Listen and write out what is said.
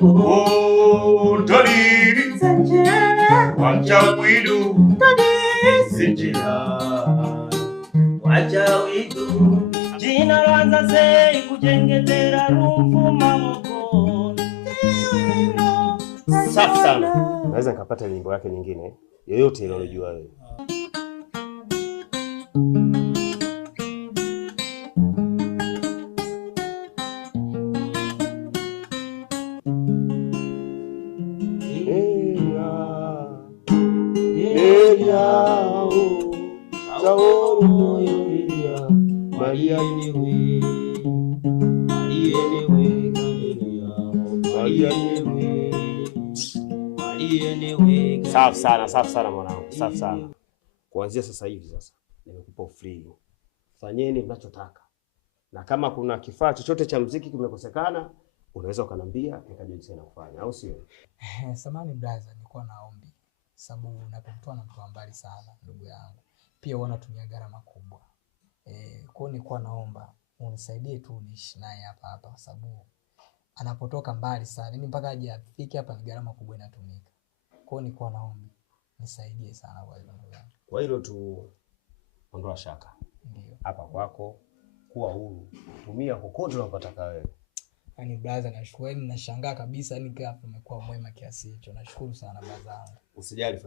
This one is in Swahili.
Oh, Tony, wacha widu, Zinjira, wacha widu. Jina lanza sei kujengetera rumfuma moko. Safi sana. Naweza nikapata nyimbo yake nyingine yoyote ile unajua wewe. Safi sana mwanangu, safi sana. Kuanzia sasa hivi sasa nimekupa free. Fanyeni mnachotaka. Na kama kuna kifaa chochote cha muziki kimekosekana, unaweza ukaniambia nikajua na kufanya, au sio? Samahani brother, nilikuwa naombi. Sababu unapotoa na mtu mbali sana ndugu yangu. Pia wanatumia gharama kubwa. Kwa hiyo nilikuwa naomba unisaidie tu niishi naye hapa kwa sababu anapotoka mbali sana. Yaani mpaka aje afike hapa ni gharama kubwa inatumika. Kwa hiyo nilikuwa naomba nisaidie sana kwa hilo ndugu yangu. Kwa hilo tu ondoa shaka. Ndio. Hapa kwako kuwa huru. Tumia kokote unapotaka wewe. Yaani brother nashukuru, nashangaa kabisa yani kwa umekuwa mwema kiasi hicho. Nashukuru sana brother. Usijali.